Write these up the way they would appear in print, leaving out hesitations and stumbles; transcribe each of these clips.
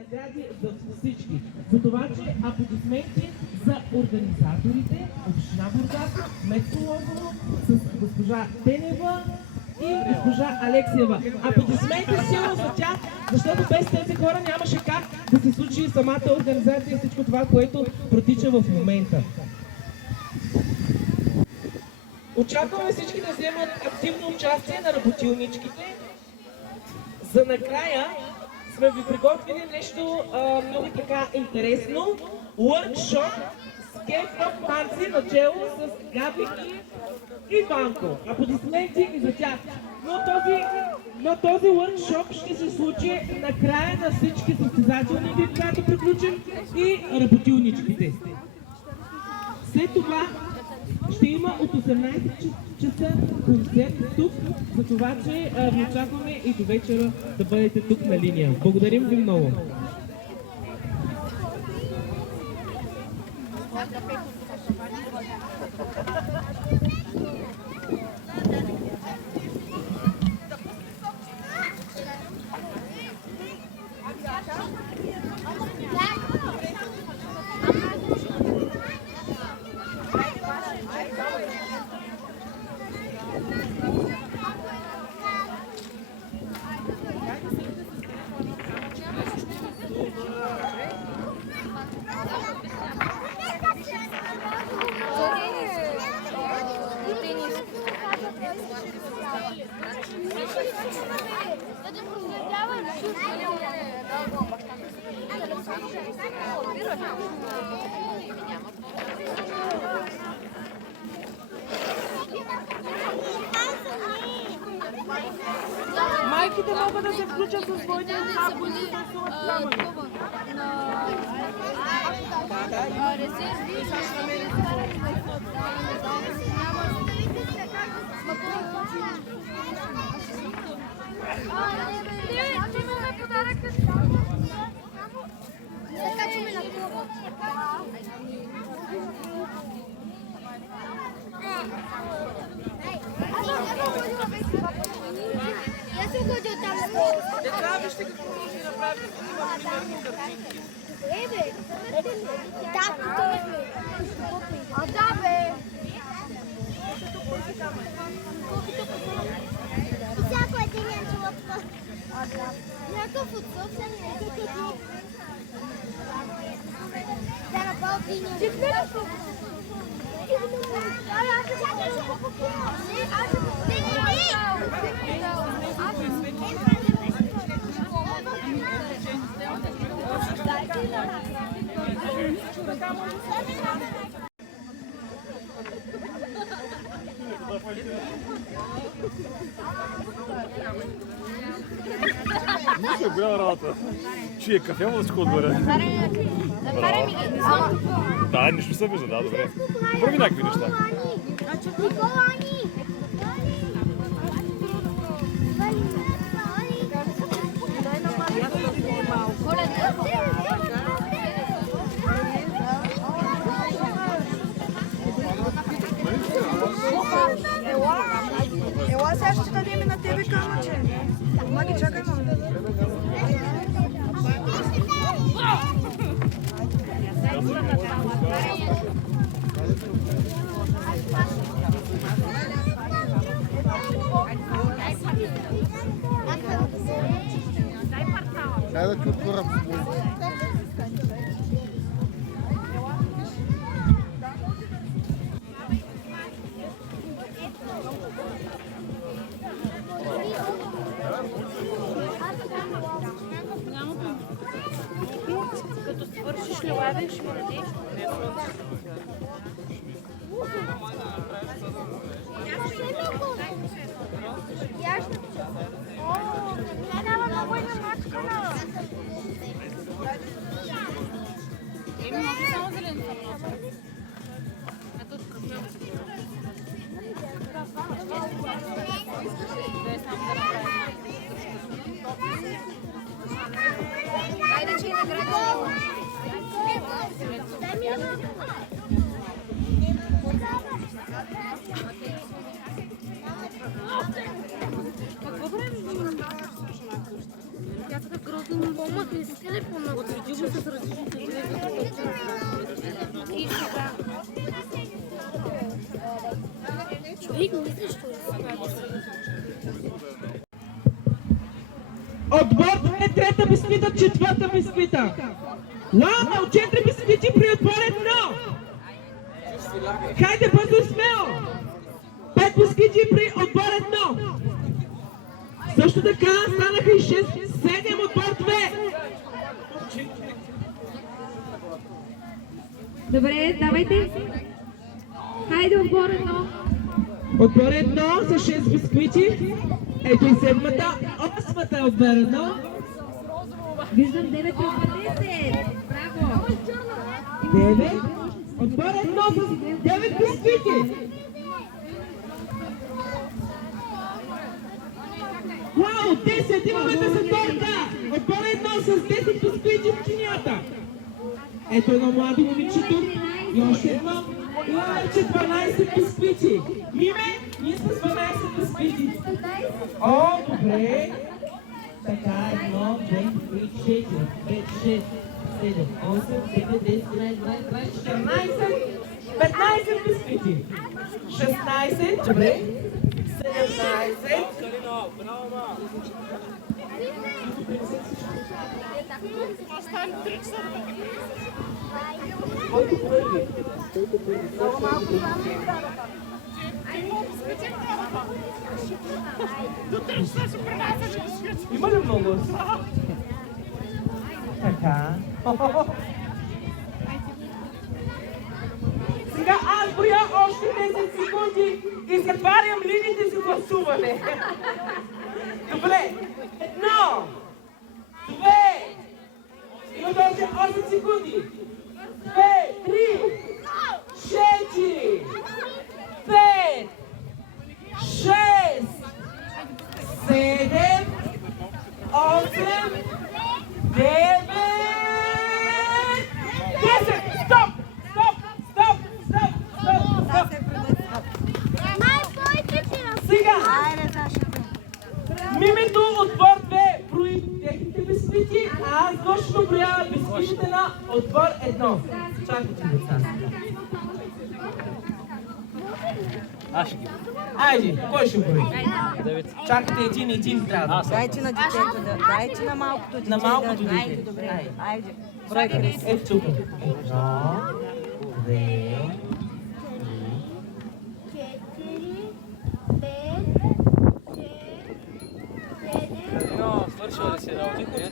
награди за всички. За това, че аплодисменти за организаторите, община Бургас, кметство Лозово, с госпожа Тенева и госпожа Алексиева. Аплодисменти силно за тях, защото без тези хора нямаше как да се случи самата организация и всичко това, което протича в момента. Очакваме всички да вземат активно участие на работилничките. За накрая сме ви приготвили нещо много така интересно. Workshop с K-pop танци начело с Габи и Ванко. Аплодисменти и за тях. Но този workshop ще се случи накрая на всички състезателни игри, когато приключим, и работилничките. След това ще има от 18 часа концерт тук, за това, че ви очакваме и до вечера да бъдете тук на линия. Благодарим ви много! Майките могат да се включат със своите деца, които се танцуват камъни. Деца, вижте какво може да направите, имаме примерни картинки. Да, бе! Всяко един янчелъпка. Някакъв от собствен някакъв. Да напълни. Ти гледаш ли? Нищо е голяма работа. Чие кафе му да си отбере. Да, нищо се вижда, да, добре. Прави някакви неща. Ела, сега ще дадем на тебе камъче. Маги, чакай, мама. Дай да ти отворя. Като свършиш левада, ще ми дадеш. Айде, че наградя. Какво време? Бяха грозно по-мътни с телефона. Отредил се с различните железни. И сега. Човек мислиш, що Отбор 2, трета бисквита, четвърта бисквита. Вау, 4 бисквити при отбор 1. Хайде бързо и смело. 5 бисквити при отбор 1. Също така станаха и 7 отбор 2. Добре, давайте. Хайде, отбор едно. Отбор 1 с 6 бисквити. Ето и 7-та, 8-та е отбор 1. Виждам 9 от 10. Браво. 9. Отбор 1 с 9 бисквити. Вау, 10! Имаме 10-торка! Отбор 1 с 10 бисквити в чинията. Ето едно младо момиче тук. И още едно. Имаме вече 12 бисквити. Миме, ние сме с 12 бисквити. О, добре. Така, 1, 2, 3, 4, 5, 6, 7, 8, 9, 10, 11, 12, 14, 15 бисквити. 16, добре. 17. Има ли много? Така. Сега аз броя още 10 секунди и затварям линиите за гласуване. Добре. 1, 2, имате още 8 секунди. 2, 3, 4, 5, 6, 7, 8, 9, 10. Стоп! Стоп! Стоп! Стоп! Стоп! Стоп! Сега! Мимето отбор 2 брои техните бисквити, а аз точно броя бисквитите на отбор 1. Чакайте, деца. Аз ще ги. Айде, кой ще брои? Чакайте, един трябва да. Дайте на детето да. Дайте на малкото дете. На малкото да. дете. Айде, добре. Айде. Брой Христо. Ето тук. 1, 2, Но, свършва ли си работите?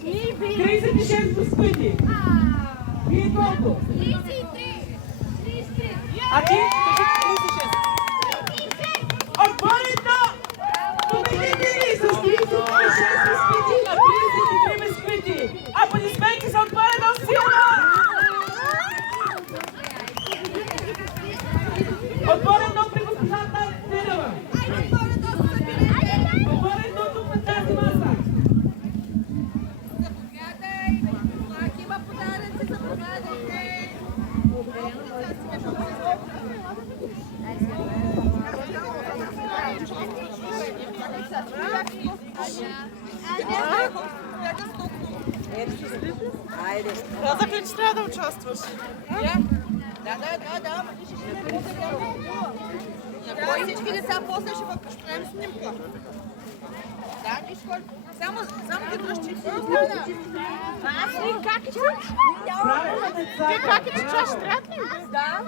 36 бисквити. Вие колко? 33. А ти? 36. Отбор 1! Победители с 36 бисквити на 33 бисквити. Аплодисменти за отбор 1 силно! Отбор 1 при госпожата Денева. Отбор 1 тук на тази маса. Има подаръци за подаръците. Айде. Казах ли, че трябва да участваш? Да. Кой всички деца после ще правим снимка? Да, нищо. Само като разчита. Аз ли как че? Ти как е, че чаш трябва ли? Да.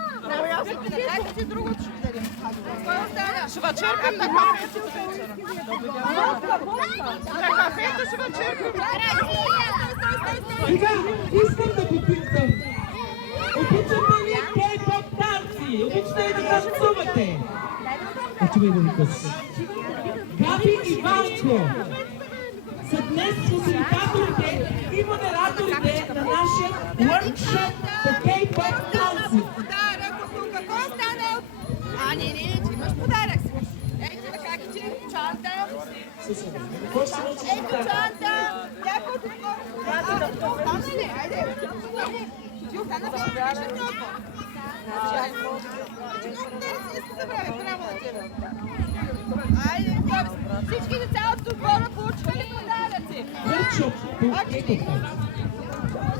Дайте си другото ще дадем. Кой остана? Ще вечеркам на кафето вечера. На кафето ще вечеркам. Сега искам да попитам. Обичате ли кей-поп танци? Обичате ли да танцувате? Очевидно ви късате. Габи и Ванко, днес фасилитаторите и модераторите на нашия workshop по K-pop танци. Подарък от какво стана? Не, ти имаш подарък. Ето така ти чанта. Какво ще научиш Ето така? чанта. Някой от това. Остана ли? Айде. Ти остана ли? Беше много. Ти много подаръци не се забравя. Браво на тебе. Айде, всички деца от отбора получиха ли подаръци? Workshop по K-pop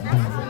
танци.